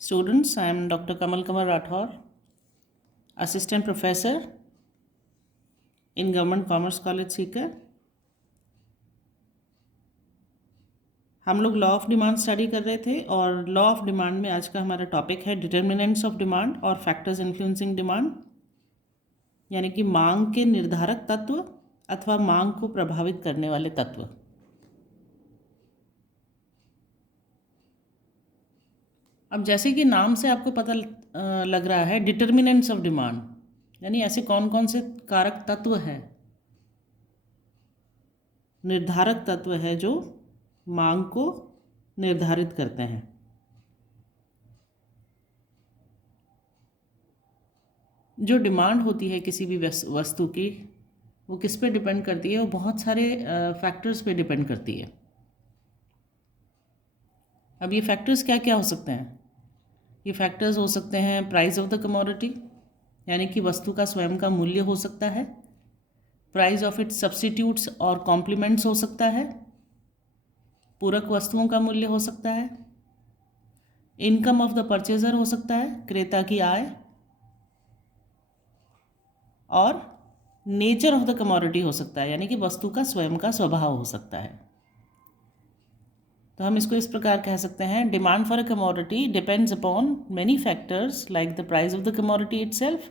Students, I am Dr. Kamal Kumar Rathore, Assistant Professor in Government Commerce College Sikar. हम लोग law of demand study कर रहे थे और लॉ ऑफ डिमांड में आज का हमारा टॉपिक है डिटर्मिनेंट्स ऑफ डिमांड और फैक्टर्स इन्फ्लुएंसिंग डिमांड, यानी कि मांग के निर्धारक तत्व अथवा मांग को प्रभावित करने वाले तत्व। अब जैसे कि नाम से आपको पता लग रहा है डिटर्मिनेंट्स ऑफ डिमांड, यानी ऐसे कौन कौन से कारक तत्व हैं, निर्धारक तत्व है जो मांग को निर्धारित करते हैं। जो डिमांड होती है किसी भी वस्तु की, वो किस पे डिपेंड करती है? वो बहुत सारे फैक्टर्स पे डिपेंड करती है। अब ये फैक्टर्स क्या क्या हो सकते हैं? ये फैक्टर्स हो सकते हैं प्राइस ऑफ द कमोडिटी, यानी कि वस्तु का स्वयं का मूल्य हो सकता है। प्राइस ऑफ इट्स सब्स्टिट्यूट्स और कॉम्प्लीमेंट्स हो सकता है। पूरक वस्तुओं का मूल्य हो सकता है। इनकम ऑफ द परचेजर हो सकता है, क्रेता की आय। और नेचर ऑफ द कमोडिटी हो सकता है, यानी कि वस्तु का स्वयं का स्वभाव हो सकता है। तो हम इसको इस प्रकार कह सकते हैं, demand for a commodity depends upon many factors like the price of the commodity itself,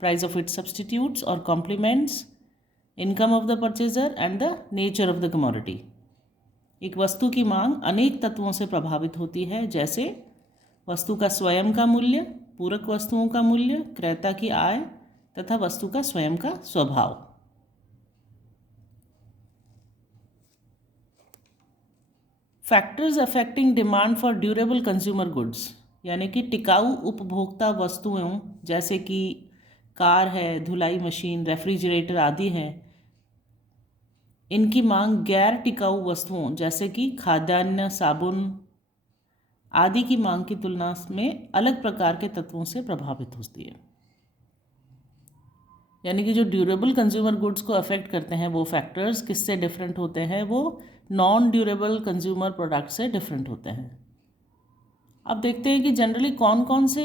price of its substitutes और complements, income of the purchaser and the nature of the commodity. एक वस्तु की मांग अनेक तत्वों से प्रभावित होती है, जैसे वस्तु का स्वयं का मूल्य, पूरक वस्तुओं का मूल्य, क्रेता की आय तथा वस्तु का स्वयं का स्वभाव। Factors affecting demand for durable consumer goods, यानी कि टिकाऊ उपभोक्ता वस्तुओं जैसे कि कार है, धुलाई मशीन, रेफ्रिजरेटर आदि हैं। इनकी मांग गैर टिकाऊ वस्तुओं जैसे कि खाद्यान्न, साबुन आदि की मांग की तुलना में अलग प्रकार के तत्वों से प्रभावित होती है। यानी कि जो ड्यूरेबल कंज्यूमर गुड्स को अफेक्ट करते हैं वो फैक्टर्स किससे डिफरेंट होते हैं? वो नॉन ड्यूरेबल कंज्यूमर प्रोडक्ट से डिफरेंट होते हैं। अब देखते हैं कि जनरली कौन कौन से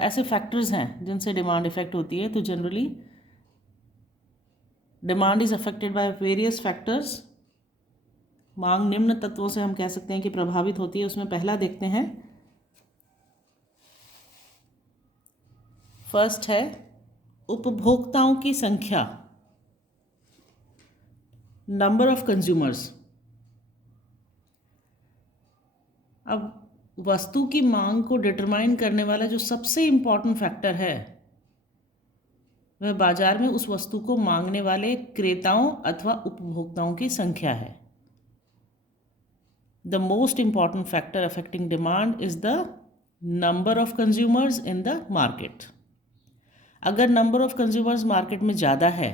ऐसे फैक्टर्स हैं जिनसे डिमांड इफेक्ट होती है। तो generally demand is affected by various factors. मांग निम्न तत्वों से हम कह सकते हैं कि प्रभावित होती है। उसमें पहला देखते हैं, फर्स्ट है उपभोक्ताओं की संख्या, नंबर ऑफ कंज्यूमर्स। अब वस्तु की मांग को डिटरमाइन करने वाला जो सबसे इम्पॉर्टेंट फैक्टर है वह बाजार में उस वस्तु को मांगने वाले क्रेताओं अथवा उपभोक्ताओं की संख्या है। The most important factor affecting demand is the number of consumers in the market. अगर नंबर ऑफ कंज्यूमर्स मार्केट में ज़्यादा है,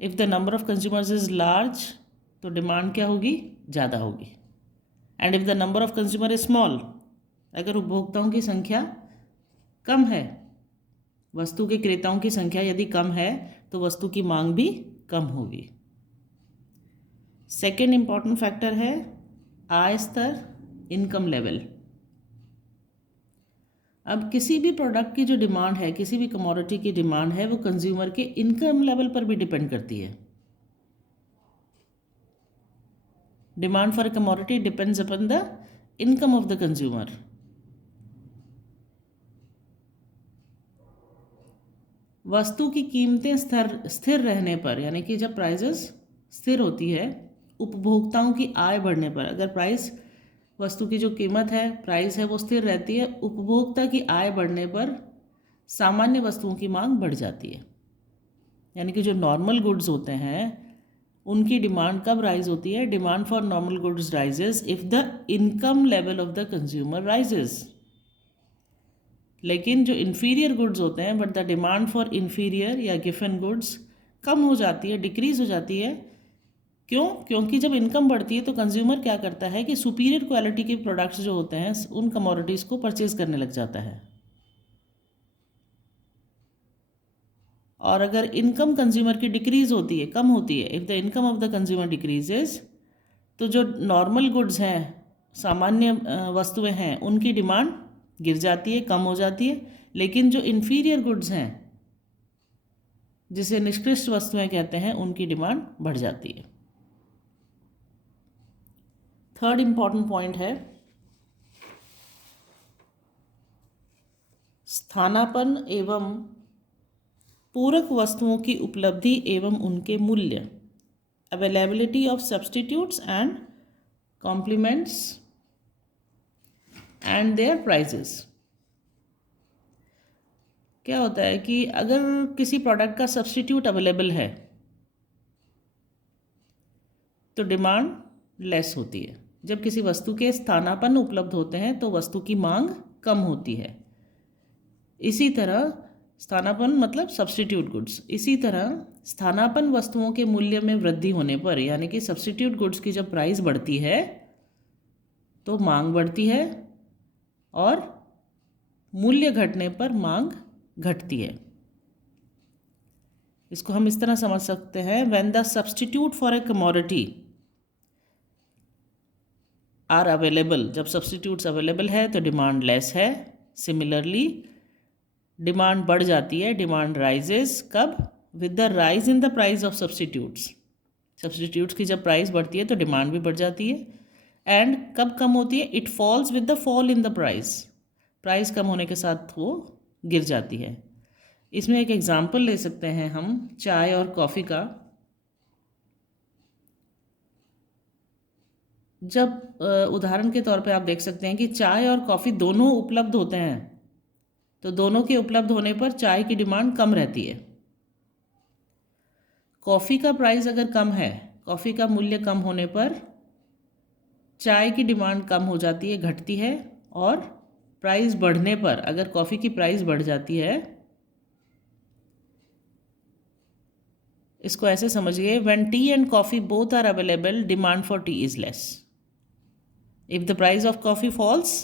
if the number of consumers is large, तो डिमांड क्या होगी? ज़्यादा होगी। And if the number of consumer is small, अगर उपभोक्ताओं की संख्या कम है, वस्तु के क्रेताओं की संख्या यदि कम है तो वस्तु की मांग भी कम होगी। सेकेंड इंपॉर्टेंट फैक्टर है आय स्तर, इनकम लेवल। अब किसी भी प्रोडक्ट की जो डिमांड है, किसी भी कमोडिटी की डिमांड है, वो कंज्यूमर के इनकम लेवल पर भी डिपेंड करती है। Demand for a commodity depends upon the income of the consumer. वस्तु की कीमतें स्थिर रहने पर, यानी कि जब प्राइसेस स्थिर होती है, उपभोक्ताओं की आय बढ़ने पर, अगर प्राइस, वस्तु की जो कीमत है, प्राइस है, वो स्थिर रहती है, उपभोक्ता की आय बढ़ने पर सामान्य वस्तुओं की मांग बढ़ जाती है। यानी कि जो नॉर्मल गुड्स होते हैं उनकी डिमांड कब राइज होती है? Demand for normal goods rises if the income level of the consumer rises. लेकिन जो इन्फीरियर गुड्स होते हैं, but the demand for inferior या गिफन गुड्स कम हो जाती है, डिक्रीज हो जाती है। क्यों? क्योंकि जब इनकम बढ़ती है तो कंज्यूमर क्या करता है कि सुपीरियर क्वालिटी के प्रोडक्ट्स जो होते हैं उन कमोडिटीज़ को परचेज करने लग जाता है। और अगर इनकम कंज्यूमर की डिक्रीज होती है, कम होती है, if the income of the consumer decreases, तो जो नॉर्मल गुड्स हैं सामान्य वस्तुएं हैं उनकी डिमांड गिर जाती है, कम हो जाती है, लेकिन जो इन्फीरियर गुड्स हैं जिसे निष्कृष्ट वस्तुएं कहते हैं उनकी डिमांड बढ़ जाती है। थर्ड इंपॉर्टेंट पॉइंट है स्थानापन्न एवं पूरक वस्तुओं की उपलब्धि एवं उनके मूल्य, availability of substitutes and complements and their prices. क्या होता है कि अगर किसी प्रोडक्ट का सब्स्टिट्यूट अवेलेबल है तो डिमांड लेस होती है। जब किसी वस्तु के स्थानापन्न उपलब्ध होते हैं तो वस्तु की मांग कम होती है। इसी तरह स्थानापन्न मतलब सब्स्टिट्यूट गुड्स, इसी तरह स्थानापन्न वस्तुओं के मूल्य में वृद्धि होने पर, यानी कि सब्स्टिट्यूट गुड्स की जब प्राइस बढ़ती है तो मांग बढ़ती है और मूल्य घटने पर मांग घटती है। इसको हम इस तरह समझ सकते हैं, when the substitute for a commodity are available, जब सब्स्टिट्यूट्स अवेलेबल है तो डिमांड लेस है। सिमिलरली डिमांड बढ़ जाती है, डिमांड राइजेस, कब? With the rise in the price of substitutes. Substitutes की जब प्राइस बढ़ती है तो डिमांड भी बढ़ जाती है। एंड कब कम होती है? It falls with the fall in the price, price कम होने के साथ वो गिर जाती है। इसमें एक एग्जाम्पल ले सकते हैं हम चाय और कॉफ़ी का। जब उदाहरण के तौर पे आप देख सकते हैं कि चाय और कॉफ़ी दोनों उपलब्ध होते हैं तो दोनों के उपलब्ध होने पर चाय की डिमांड कम रहती है। कॉफ़ी का प्राइस अगर कम है, कॉफ़ी का मूल्य कम होने पर चाय की डिमांड कम हो जाती है, घटती है। और प्राइस बढ़ने पर, अगर कॉफ़ी की प्राइस बढ़ जाती है, इसको ऐसे समझिए, when tea and coffee both are available demand for tea is less. If the price of coffee falls,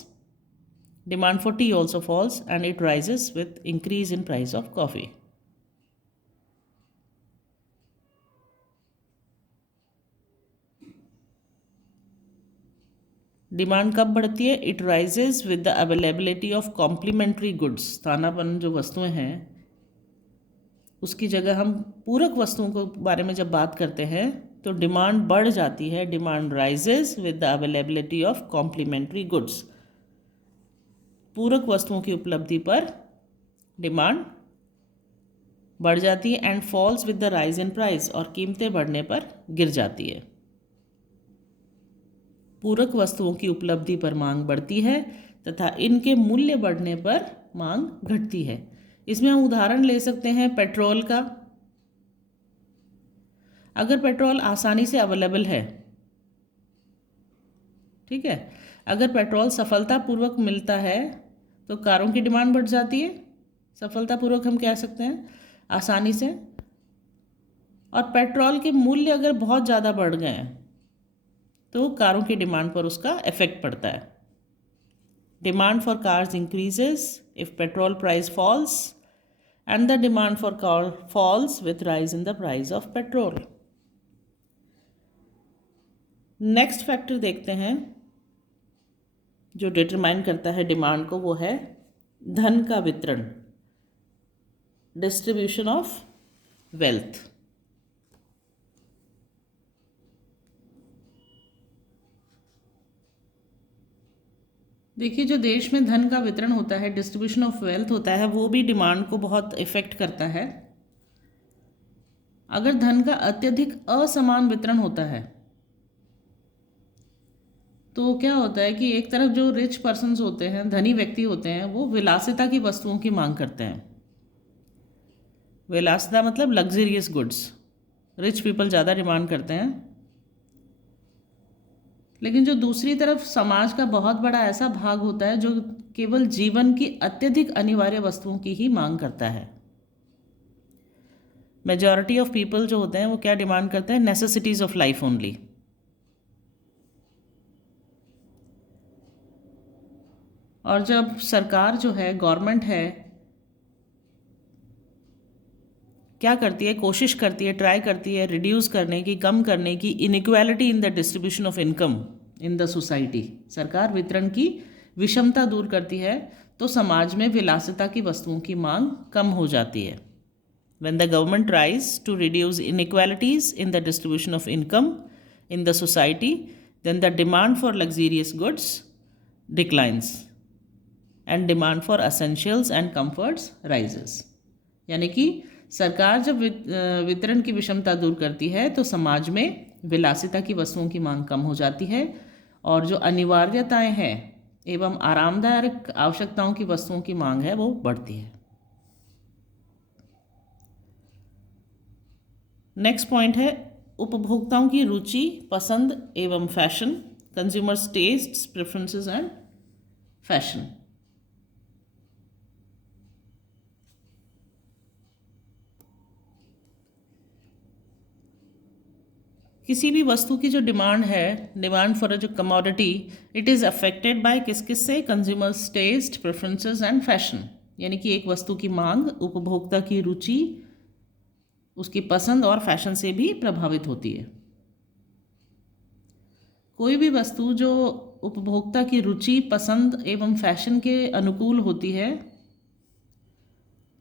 demand for tea also falls and it rises with increase in price of coffee. Demand कब बढ़ती है? It rises with the availability of complementary goods. स्थानापन्न जो वस्तुएं हैं उसकी जगह हम पूरक वस्तुओं के बारे में जब बात करते हैं तो डिमांड बढ़ जाती है, demand rises with the availability of complementary goods. पूरक वस्तुओं की उपलब्धि पर डिमांड बढ़ जाती है। And falls with the rise in price, और कीमतें बढ़ने पर गिर जाती है। पूरक वस्तुओं की उपलब्धि पर मांग बढ़ती है तथा इनके मूल्य बढ़ने पर मांग घटती है। इसमें हम उदाहरण ले सकते हैं पेट्रोल का। अगर पेट्रोल आसानी से अवेलेबल है, ठीक है, अगर पेट्रोल सफलतापूर्वक मिलता है तो कारों की डिमांड बढ़ जाती है। सफलतापूर्वक हम कह सकते हैं, आसानी से। और पेट्रोल के मूल्य अगर बहुत ज़्यादा बढ़ गए हैं तो कारों की डिमांड पर उसका इफेक्ट पड़ता है। Demand for cars increases if petrol price falls and the demand for car falls with rise in the price of petrol. Next factor देखते हैं जो डिटरमाइन करता है डिमांड को, वो है धन का वितरण, डिस्ट्रीब्यूशन ऑफ वेल्थ। देखिए, जो देश में धन का वितरण होता है, डिस्ट्रीब्यूशन ऑफ वेल्थ होता है, वो भी डिमांड को बहुत इफेक्ट करता है। अगर धन का अत्यधिक असमान वितरण होता है तो क्या होता है कि एक तरफ जो रिच पर्सन्स होते हैं, धनी व्यक्ति होते हैं, वो विलासिता की वस्तुओं की मांग करते हैं। विलासिता मतलब लग्जरियस गुड्स, रिच पीपल ज़्यादा डिमांड करते हैं। लेकिन जो दूसरी तरफ समाज का बहुत बड़ा ऐसा भाग होता है जो केवल जीवन की अत्यधिक अनिवार्य वस्तुओं की ही मांग करता है। मेजॉरिटी ऑफ पीपल जो होते हैं वो क्या डिमांड करते हैं? Necessities of life only. और जब सरकार जो है, गवर्नमेंट है, क्या करती है? कोशिश करती है, ट्राई करती है रिड्यूस करने की, कम करने की inequality in the distribution of income, in the society, सरकार वितरण की विषमता दूर करती है तो समाज में विलासिता की वस्तुओं की मांग कम हो जाती है. When the government tries to reduce inequalities in the distribution of income in the society, then the demand for luxurious goods declines and demand for essentials and comforts rises. यानी कि सरकार जब वितरण की विषमता दूर करती है तो समाज में विलासिता की वस्तुओं की मांग कम हो जाती है और जो अनिवार्यताएं हैं एवं आरामदायक आवश्यकताओं की वस्तुओं की मांग है वो बढ़ती है. नेक्स्ट पॉइंट है उपभोक्ताओं की रुचि, पसंद एवं fashion, consumers tests, preferences and fashion. किसी भी वस्तु की जो डिमांड है, डिमांड फॉर अ जो commodity, it is affected by किस किस से, consumers taste, preferences and fashion. यानी कि एक वस्तु की मांग उपभोक्ता की रुचि, उसकी पसंद और फैशन से भी प्रभावित होती है. कोई भी वस्तु जो उपभोक्ता की रुचि, पसंद एवं फैशन के अनुकूल होती है,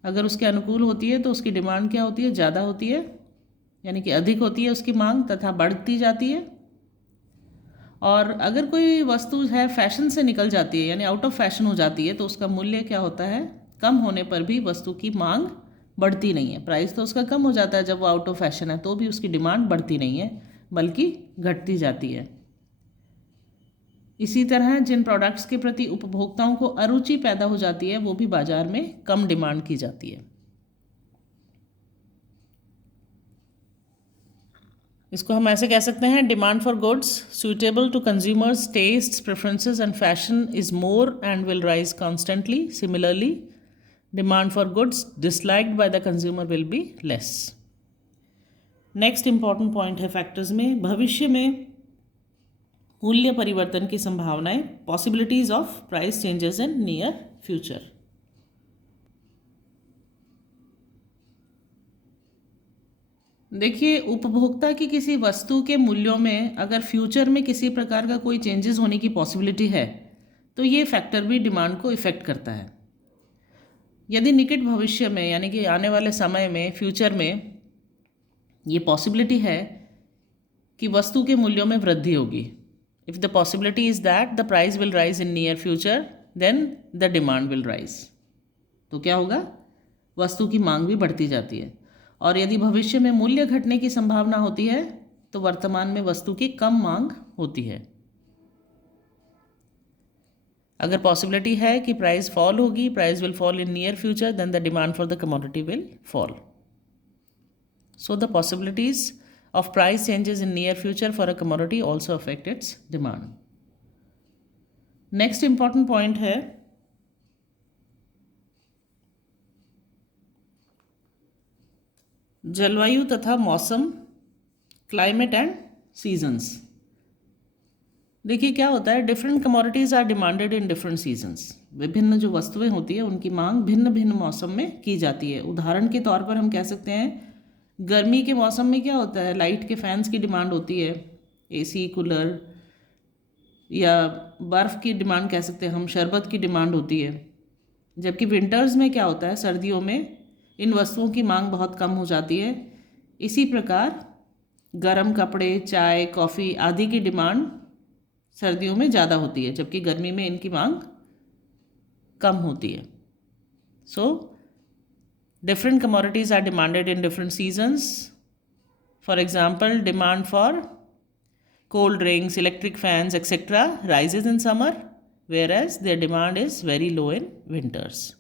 अगर उसके अनुकूल होती है तो उसकी डिमांड क्या होती है, ज़्यादा होती है, यानी कि अधिक होती है उसकी मांग तथा बढ़ती जाती है. और अगर कोई वस्तु है फैशन से निकल जाती है यानी आउट ऑफ फैशन हो जाती है तो उसका मूल्य क्या होता है, कम होने पर भी वस्तु की मांग बढ़ती नहीं है. प्राइस तो उसका कम हो जाता है जब वो आउट ऑफ फैशन है, तो भी उसकी डिमांड बढ़ती नहीं है बल्कि घटती जाती है. इसी तरह जिन प्रोडक्ट्स के प्रति उपभोक्ताओं को अरुचि पैदा हो जाती है वो भी बाजार में कम डिमांड की जाती है. इसको हम ऐसे कह सकते हैं, demand for goods suitable to consumers taste, preferences and fashion is more and will rise constantly. Similarly demand for goods disliked by the consumer will be less. Next important point है फैक्टर्स में, भविष्य में मूल्य परिवर्तन की संभावनाएं, possibilities of price changes in near future. देखिए, उपभोक्ता की किसी वस्तु के मूल्यों में अगर फ्यूचर में किसी प्रकार का कोई चेंजेस होने की पॉसिबिलिटी है तो ये फैक्टर भी डिमांड को इफ़ेक्ट करता है. यदि निकट भविष्य में यानी कि आने वाले समय में, फ्यूचर में ये पॉसिबिलिटी है कि वस्तु के मूल्यों में वृद्धि होगी, if the possibility is that the price will rise in near future then the demand will rise, तो क्या होगा, वस्तु की मांग भी बढ़ती जाती है. और यदि भविष्य में मूल्य घटने की संभावना होती है तो वर्तमान में वस्तु की कम मांग होती है. अगर पॉसिबिलिटी है कि प्राइस फॉल होगी, price will fall in near future, then the demand for the commodity will fall. So the possibilities of price changes in near future for a commodity also affect its demand. Next important point है जलवायु तथा मौसम, climate and seasons. देखिए क्या होता है, different commodities are demanded in different seasons. विभिन्न जो वस्तुएं होती है उनकी मांग भिन्न भिन्न मौसम में की जाती है. उदाहरण के तौर पर हम कह सकते हैं, गर्मी के मौसम में क्या होता है, लाइट के फैंस की डिमांड होती है, एसी, कूलर, या बर्फ़ की डिमांड कह सकते हैं हम, शरबत की डिमांड होती है. जबकि विंटर्स में क्या होता है, सर्दियों में इन वस्तुओं की मांग बहुत कम हो जाती है. इसी प्रकार गर्म कपड़े, चाय, कॉफ़ी आदि की डिमांड सर्दियों में ज़्यादा होती है जबकि गर्मी में इनकी मांग कम होती है. So different commodities are demanded in different seasons. For example, demand for cold drinks, electric fans etcetera rises in summer whereas their demand is very low in winters.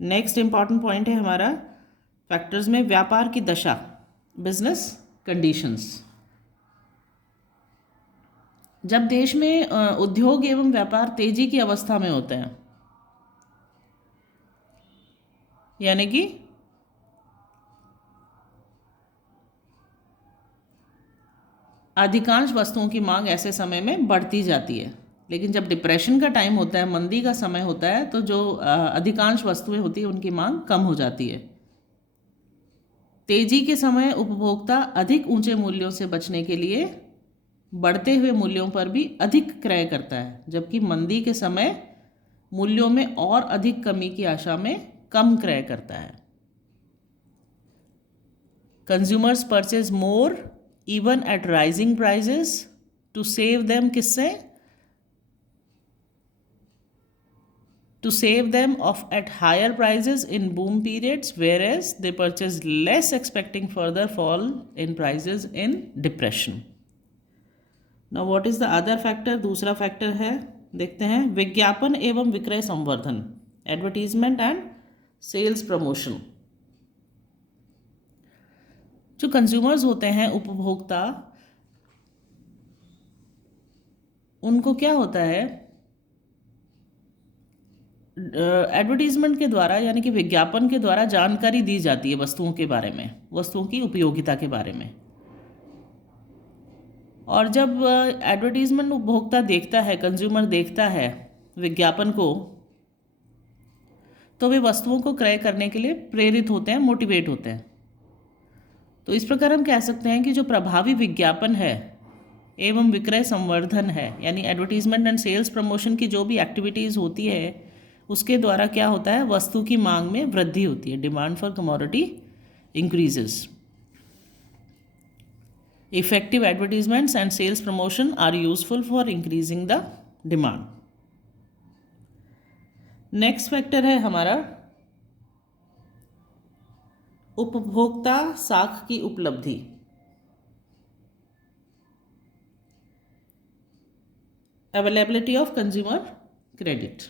Next important point है हमारा factors में, व्यापार की दशा, business conditions. जब देश में उद्योग एवं व्यापार तेजी की अवस्था में होते हैं, यानी कि अधिकांश वस्तुओं की मांग ऐसे समय में बढ़ती जाती है. लेकिन जब डिप्रेशन का टाइम होता है, मंदी का समय होता है, तो जो अधिकांश वस्तुएं होती हैं उनकी मांग कम हो जाती है. तेजी के समय उपभोक्ता अधिक ऊंचे मूल्यों से बचने के लिए बढ़ते हुए मूल्यों पर भी अधिक क्रय करता है, जबकि मंदी के समय मूल्यों में और अधिक कमी की आशा में कम क्रय करता है। Consumers purchase more even at rising prices to save them, किससे? To save them off at higher prices in boom periods, whereas they purchase less expecting further fall in prices in depression. Now what is the other factor? दूसरा factor है, देखते हैं, विज्ञापन एवं विक्रय संवर्धन, advertisement and sales promotion. जो consumers होते हैं, उपभोक्ता, उनको क्या होता है, एडवर्टीजमेंट के द्वारा यानी कि विज्ञापन के द्वारा जानकारी दी जाती है वस्तुओं के बारे में, वस्तुओं की उपयोगिता के बारे में। और जब एडवर्टीजमेंट उपभोक्ता देखता है, कंज्यूमर देखता है विज्ञापन को, तो वे वस्तुओं को क्रय करने के लिए प्रेरित होते हैं, मोटिवेट होते हैं। तो इस प्रकार हम कह सकते हैं कि जो प्रभावी विज्ञापन है एवं विक्रय संवर्धन है, यानी एडवर्टीजमेंट एंड सेल्स प्रमोशन की जो भी एक्टिविटीज़ होती है, उसके द्वारा क्या होता है, वस्तु की मांग में वृद्धि होती है, demand for commodity increases. Effective advertisements and sales promotion are useful for increasing the demand. Next factor है हमारा उपभोक्ता साख की उपलब्धि। Availability of consumer credit.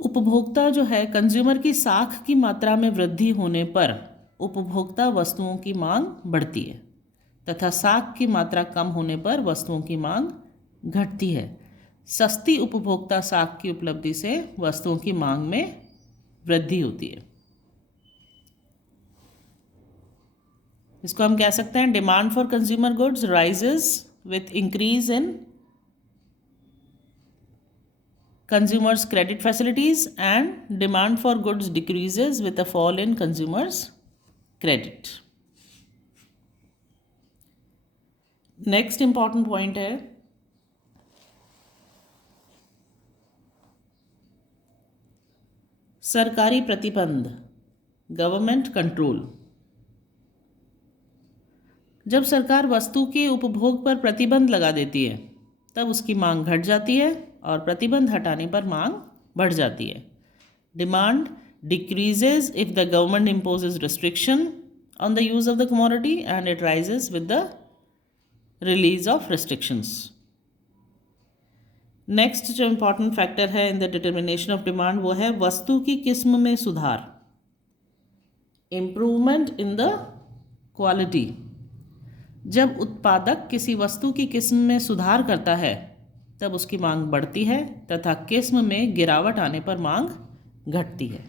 उपभोक्ता जो है, कंज्यूमर की साख की मात्रा में वृद्धि होने पर उपभोक्ता वस्तुओं की मांग बढ़ती है तथा साख की मात्रा कम होने पर वस्तुओं की मांग घटती है। सस्ती उपभोक्ता साख की उपलब्धि से वस्तुओं की मांग में वृद्धि होती है। इसको हम कह सकते हैं demand for consumer goods rises with increase in consumers credit facilities, and demand for goods decreases with a fall in consumers credit. Next important point है सरकारी प्रतिबंध, गवर्नमेंट कंट्रोल। जब सरकार वस्तु के उपभोग पर प्रतिबंध लगा देती है, तब उसकी मांग घट जाती है और प्रतिबंध हटाने पर मांग बढ़ जाती है। Demand decreases if the government imposes restriction on the use of the commodity and it rises with the release of restrictions. Next जो इम्पॉर्टेंट फैक्टर है in the determination of demand, वो है वस्तु की किस्म में सुधार, इम्प्रूवमेंट इन द क्वालिटी। जब उत्पादक किसी वस्तु की किस्म में सुधार करता है, तब उसकी मांग बढ़ती है तथा किस्म में गिरावट आने पर मांग घटती है।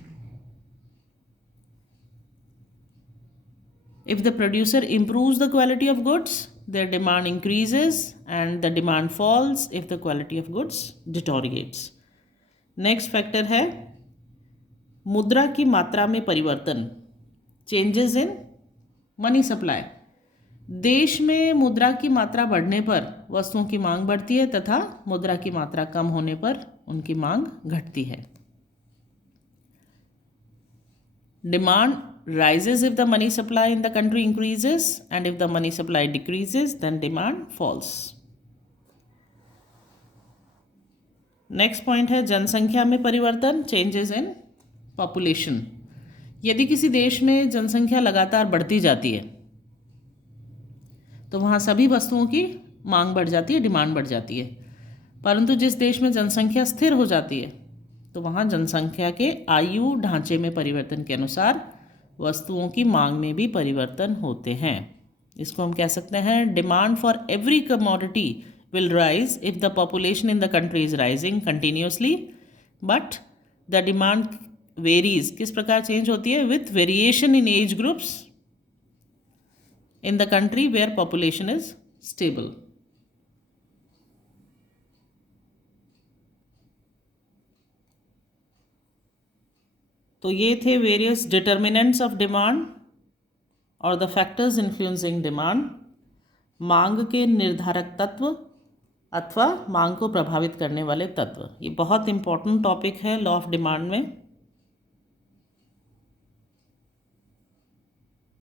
If the producer improves the quality of goods, their demand increases and the demand falls if the quality of goods deteriorates. Next factor है मुद्रा की मात्रा में परिवर्तन, changes in money supply. देश में मुद्रा की मात्रा बढ़ने पर वस्तुओं की मांग बढ़ती है तथा मुद्रा की मात्रा कम होने पर उनकी मांग घटती है। Demand rises if the money supply in the country increases, and if the money supply decreases, then demand falls. Next point है जनसंख्या में परिवर्तन, चेंजेस इन पॉपुलेशन। यदि किसी देश में जनसंख्या लगातार बढ़ती जाती है, तो वहाँ सभी वस्तुओं की मांग बढ़ जाती है, डिमांड बढ़ जाती है। परंतु जिस देश में जनसंख्या स्थिर हो जाती है, तो वहाँ जनसंख्या के आयु ढांचे में परिवर्तन के अनुसार वस्तुओं की मांग में भी परिवर्तन होते हैं। इसको हम कह सकते हैं demand for every commodity will rise if the population in the country is rising continuously, but the demand varies. किस प्रकार चेंज होती है? With variation in age groups in the country where population is stable. तो ये थे various determinants of demand or the factors influencing demand. मांग के निर्धारक तत्व अथवा मांग को प्रभावित करने वाले तत्व। ये बहुत इंपॉर्टेंट टॉपिक है लॉ ऑफ डिमांड में।